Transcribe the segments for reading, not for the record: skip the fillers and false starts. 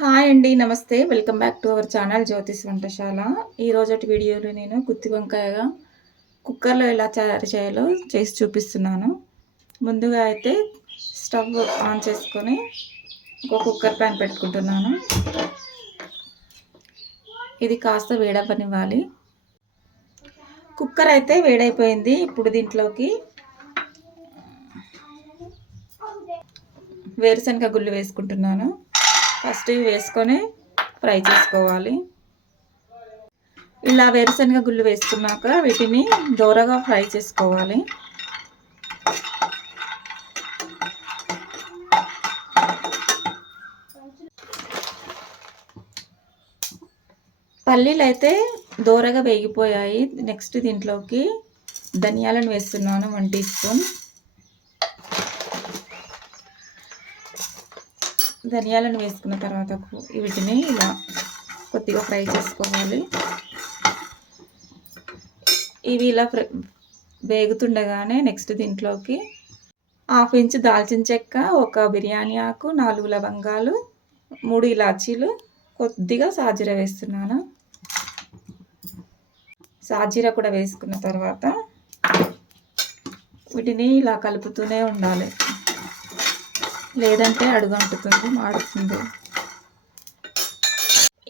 Hi అండి. నమస్తే. Welcome back to our channel జ్యోతిష్ వంటశాల. ఈరోజటి వీడియోలో నేను గుత్తి వంకాయ కుక్కర్‌లో ఎలా తయారు చేయాలో చేసి చూపిస్తున్నాను. ముందుగా అయితే స్టవ్ ఆన్ చేసుకొని ఒక కుక్కర్ ప్యాన్ పెట్టుకుంటున్నాను. ఇది కాస్త వేడవ్వనివ్వాలి. కుక్కర్ అయితే వేడైపోయింది. ఇప్పుడు దీంట్లోకి వేరుశనగ గుళ్ళు వేసుకుంటున్నాను. ఫస్ట్ ఇవి వేసుకొని ఫ్రై చేసుకోవాలి. ఇలా వేరుశనగ గుళ్ళు వేసుకున్నాక వీటిని దోరగా ఫ్రై చేసుకోవాలి. పల్లీలు అయితే దోరగా వేగిపోయాయి. నెక్స్ట్ దీంట్లోకి ధనియాలను వేస్తున్నాను 1 టీ స్పూన్. ధనియాలను వేసుకున్న తర్వాత వీటిని ఇలా కొద్దిగా ఫ్రై చేసుకోవాలి. ఇవి ఇలా వేగుతుండగానే నెక్స్ట్ దీంట్లోకి 1/2 ఇంచు దాల్చిన చెక్క, ఒక బిర్యానీ ఆకు, 4 లవంగాలు, 3 ఇలాచీలు, కొద్దిగా సాజీర వేస్తున్నాను. సాజీర కూడా వేసుకున్న తర్వాత వీటిని ఇలా కలుపుతూనే ఉండాలి, లేదంటే అడుగంటుతుంది, మాడుతుంది.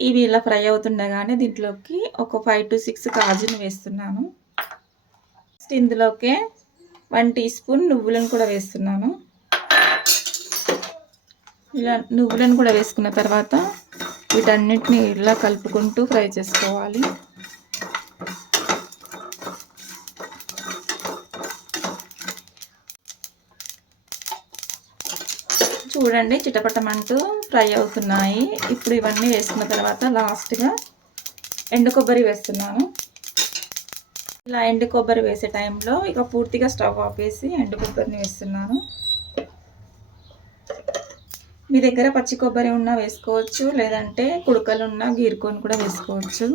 ఇవి ఇలా ఫ్రై అవుతుండగానే దీంట్లోకి ఒక 5 to 6 కాజును వేస్తున్నాను. ఇందులోకే 1 టీ స్పూన్ నువ్వులను కూడా వేస్తున్నాను. ఇలా నువ్వులను కూడా వేసుకున్న తర్వాత వీటన్నిటిని ఇలా కలుపుకుంటూ ఫ్రై చేసుకోవాలి. చూడండి, చిటపటమంటూ ఫ్రై అవుతున్నాయి. ఇప్పుడు ఇవన్నీ వేసుకున్న తర్వాత లాస్ట్గా ఎండు కొబ్బరి వేస్తున్నాను. ఇలా ఎండు కొబ్బరి వేసే టైంలో ఇక పూర్తిగా స్టవ్ ఆపేసి ఎండు కొబ్బరిని వేస్తున్నాను. మీ దగ్గర పచ్చి కొబ్బరి ఉన్నా వేసుకోవచ్చు, లేదంటే కుడకలు ఉన్నా గీరుకొని కూడా వేసుకోవచ్చు.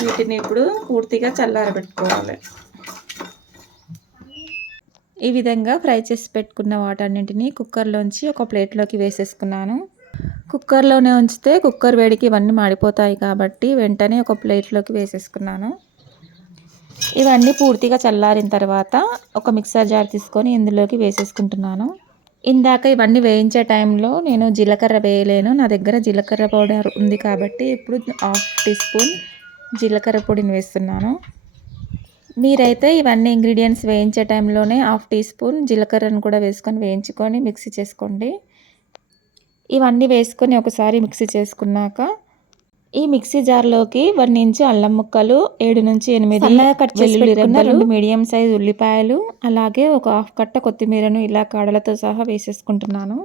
వీటిని ఇప్పుడు పూర్తిగా చల్లారబెట్టుకోవాలి. ఈ విధంగా ఫ్రై చేసి పెట్టుకున్న వాటన్నింటినీ కుక్కర్లోంచి ఒక ప్లేట్లోకి వేసేసుకున్నాను. కుక్కర్లోనే ఉంచితే కుక్కర్ వేడికి ఇవన్నీ మాడిపోతాయి కాబట్టి వెంటనే ఒక ప్లేట్లోకి వేసేసుకున్నాను. ఇవన్నీ పూర్తిగా చల్లారిన తర్వాత ఒక మిక్సర్ జార్ తీసుకొని ఇందులోకి వేసేసుకుంటున్నాను. ఇందాక ఇవన్నీ వేయించే టైంలో నేను జీలకర్ర వేయలేను. నా దగ్గర జీలకర్ర పౌడర్ ఉంది కాబట్టి ఇప్పుడు 1/2 టీ స్పూన్ జీలకర్ర పొడిని వేస్తున్నాను. మీరైతే ఇవన్నీ ఇంగ్రీడియంట్స్ వేయించే టైంలోనే 1/2 టీ స్పూన్ జీలకర్రను కూడా వేసుకొని వేయించుకొని మిక్సీ చేసుకోండి. ఇవన్నీ వేసుకొని ఒకసారి మిక్సీ చేసుకున్నాక ఈ మిక్సీ జార్లోకి 1 ఇంచు అల్లం ముక్కలు, 7 నుంచి 8 కట్ చేసి పెట్టుకున్న 2 మీడియం సైజ్ ఉల్లిపాయలు, అలాగే ఒక 1/2 కట్ట కొత్తిమీరను ఇలా కాడలతో సహా వేసేసుకుంటున్నాను.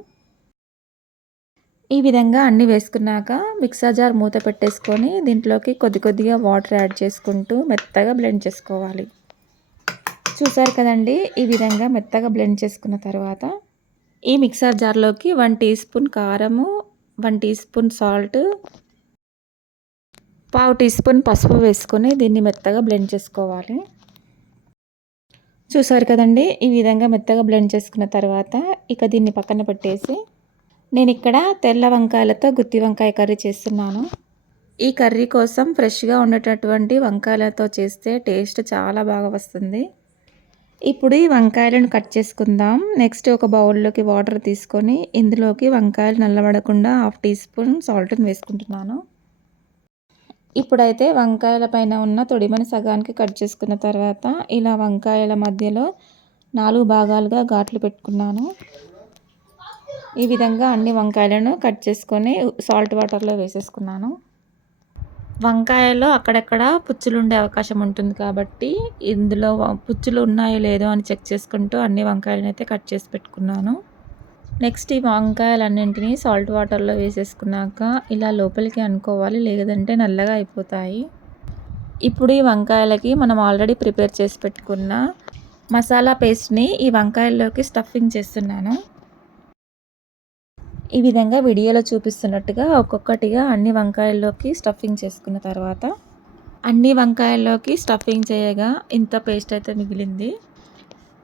ఈ విధంగా అన్నీ వేసుకున్నాక మిక్సర్ జార్ మూత పెట్టేసుకొని దీంట్లోకి కొద్దిగా వాటర్ యాడ్ చేసుకుంటూ మెత్తగా బ్లెండ్ చేసుకోవాలి. చూసారు కదండి, ఈ విధంగా మెత్తగా బ్లెండ్ చేసుకున్న తర్వాత ఈ మిక్సర్ జార్లోకి 1 టీ స్పూన్ కారము, 1 teaspoon salt, 1/2 teaspoon పసుపు వేసుకొని దీన్ని మెత్తగా బ్లెండ్ చేసుకోవాలి. చూసారు కదండి, ఈ విధంగా మెత్తగా బ్లెండ్ చేసుకున్న తర్వాత ఇక దీన్ని పక్కన పెట్టేసి నేను ఇక్కడ తెల్ల వంకాయలతో గుత్తి వంకాయ కర్రీ చేస్తున్నాను. ఈ కర్రీ కోసం ఫ్రెష్గా ఉండేటటువంటి వంకాయలతో చేస్తే టేస్ట్ చాలా బాగా వస్తుంది. ఇప్పుడు ఈ వంకాయలను కట్ చేసుకుందాం. నెక్స్ట్ ఒక బౌల్లోకి వాటర్ తీసుకొని ఇందులోకి వంకాయలు నల్లబడకుండా 1/2 టీ స్పూన్ సాల్ట్ని వేసుకుంటున్నాను. ఇప్పుడైతే వంకాయల పైన ఉన్న తొడిమని సగానికి కట్ చేసుకున్న తర్వాత ఇలా వంకాయల మధ్యలో 4 భాగాలుగా ఘాట్లు పెట్టుకున్నాను. ఈ విధంగా అన్ని వంకాయలను కట్ చేసుకొని సాల్ట్ వాటర్లో వేసేసుకున్నాను. వంకాయలో అక్కడక్కడ పుచ్చులు ఉండే అవకాశం ఉంటుంది కాబట్టి ఇందులో పుచ్చులు ఉన్నాయో లేదో అని చెక్ చేసుకుంటూ అన్ని వంకాయలను అయితే కట్ చేసి పెట్టుకున్నాను. నెక్స్ట్ ఈ వంకాయలన్నింటినీ సాల్ట్ వాటర్లో వేసేసుకున్నాక ఇలా లోపలికి అనుకోవాలి, లేదంటే నల్లగా అయిపోతాయి. ఇప్పుడు ఈ వంకాయలకి మనం ఆల్రెడీ ప్రిపేర్ చేసి పెట్టుకున్న మసాలా పేస్ట్ని ఈ వంకాయల్లోకి స్టఫింగ్ చేస్తున్నాను. ఈ విధంగా వీడియోలో చూపిస్తున్నట్టుగా ఒక్కొక్కటిగా అన్ని వంకాయల్లోకి స్టఫింగ్ చేసుకున్న తర్వాత అన్ని వంకాయల్లోకి స్టఫింగ్ చేయగా ఇంత పేస్ట్ అయితే మిగిలింది.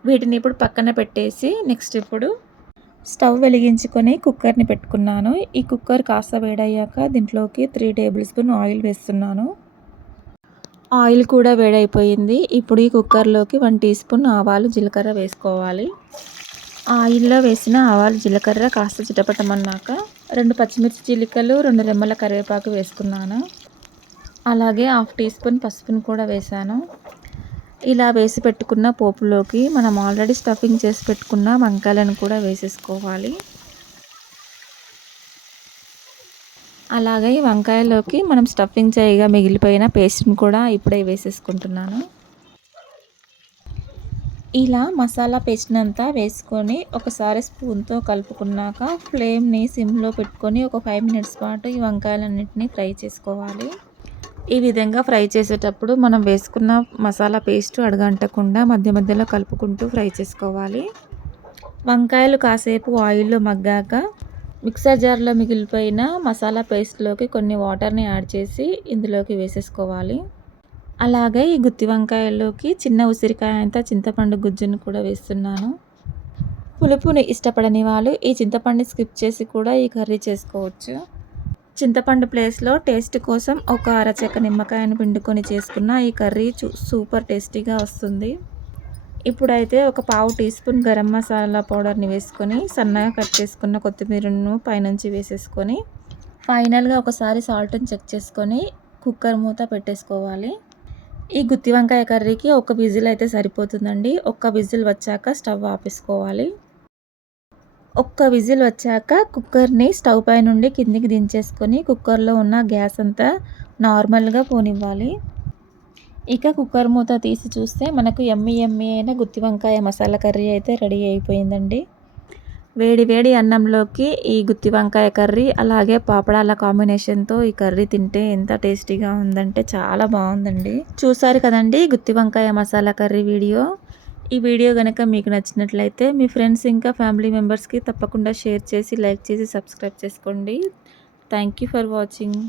వీటిని ఇప్పుడు పక్కన పెట్టేసి నెక్స్ట్ ఇప్పుడు స్టవ్ వెలిగించుకొని కుక్కర్ని పెట్టుకున్నాను. ఈ కుక్కర్ కాస్త వేడయ్యాక దీంట్లోకి 3 టేబుల్ స్పూన్ ఆయిల్ వేస్తున్నాను. ఆయిల్ కూడా వేడైపోయింది. ఇప్పుడు ఈ కుక్కర్లోకి 1 టీ స్పూన్ ఆవాలు జీలకర్ర వేసుకోవాలి. ఆయిల్లో వేసిన ఆవాలు జీలకర్ర కాస్త చిటపటమన్నాక 2 పచ్చిమిర్చి చీలికలు 2 రెమ్మల కరివేపాకు వేసుకున్నాను. అలాగే 1/2 టీ స్పూన్ పసుపును కూడా వేసాను. ఇలా వేసి పెట్టుకున్న పోపులోకి మనం ఆల్రెడీ స్టఫింగ్ చేసి పెట్టుకున్న వంకాయలను కూడా వేసేసుకోవాలి. అలాగే ఈ వంకాయలోకి మనం స్టఫింగ్ చేయగా మిగిలిపోయిన పేస్ట్ని కూడా ఇప్పుడే వేసేసుకుంటున్నాను. ఇలా మసాలా పేస్ట్ని అంతా వేసుకొని ఒకసారి స్పూన్తో కలుపుకున్నాక ఫ్లేమ్ని సిమ్లో పెట్టుకొని ఒక 5 మినిట్స్ పాటు ఈ వంకాయలన్నింటినీ ఫ్రై చేసుకోవాలి. ఈ విధంగా ఫ్రై చేసేటప్పుడు మనం వేసుకున్న మసాలా పేస్ట్ అడుగంటకుండా మధ్య మధ్యలో కలుపుకుంటూ ఫ్రై చేసుకోవాలి. వంకాయలు కాసేపు ఆయిల్లో మగ్గాక మిక్సర్ జార్లో మిగిలిపోయిన మసాలా పేస్ట్లోకి కొన్ని వాటర్ని యాడ్ చేసి ఇందులోకి వేసేసుకోవాలి. అలాగే ఈ గుత్తి వంకాయల్లోకి చిన్న ఉసిరికాయ అంతా చింతపండు గుజ్జును కూడా వేస్తున్నాను. పులుపుని ఇష్టపడని వాళ్ళు ఈ చింతపండుని స్కిప్ చేసి కూడా ఈ కర్రీ చేసుకోవచ్చు. చింతపండు ప్లేస్లో టేస్ట్ కోసం ఒక అరచెక్క నిమ్మకాయను పిండుకొని చేసుకున్న ఈ కర్రీ సూపర్ టేస్టీగా వస్తుంది. ఇప్పుడైతే ఒక 1/2 టీ స్పూన్ గరం మసాలా పౌడర్ని వేసుకొని సన్నగా కట్ చేసుకున్న కొత్తిమీరను పైనుంచి వేసేసుకొని ఫైనల్గా ఒకసారి సాల్ట్ని చెక్ చేసుకొని కుక్కర్ మూత పెట్టేసుకోవాలి. ఈ గుత్తి వంకాయ కర్రీకి ఒక విజిల్ అయితే సరిపోతుందండి. ఒక్క విజిల్ వచ్చాక స్టవ్ ఆపేసుకోవాలి. ఒక్క విజిల్ వచ్చాక కుక్కర్ని స్టవ్ పై నుండి కిందికి దించేసుకొని కుక్కర్లో ఉన్న గ్యాస్ అంతా నార్మల్గా పోనివ్వాలి. ఇక కుక్కర్ మూత తీసి చూస్తే మనకు యమ్మీ అయిన గుత్తి వంకాయ మసాలా కర్రీ అయితే రెడీ అయిపోయిందండి. వేడి వేడి అన్నంలోకి ఈ గుత్తి వంకాయ కర్రీ అలాగే పాపడాల కాంబినేషన్తో ఈ కర్రీ తింటే ఎంత టేస్టీగా ఉందంటే చాలా బాగుందండి. చూసారు కదండి గుత్తి వంకాయ మసాలా కర్రీ వీడియో. ఈ వీడియో కనుక మీకు నచ్చినట్లయితే మీ ఫ్రెండ్స్ ఇంకా ఫ్యామిలీ మెంబర్స్కి తప్పకుండా షేర్ చేసి లైక్ చేసి సబ్స్క్రైబ్ చేసుకోండి. Thank you for watching.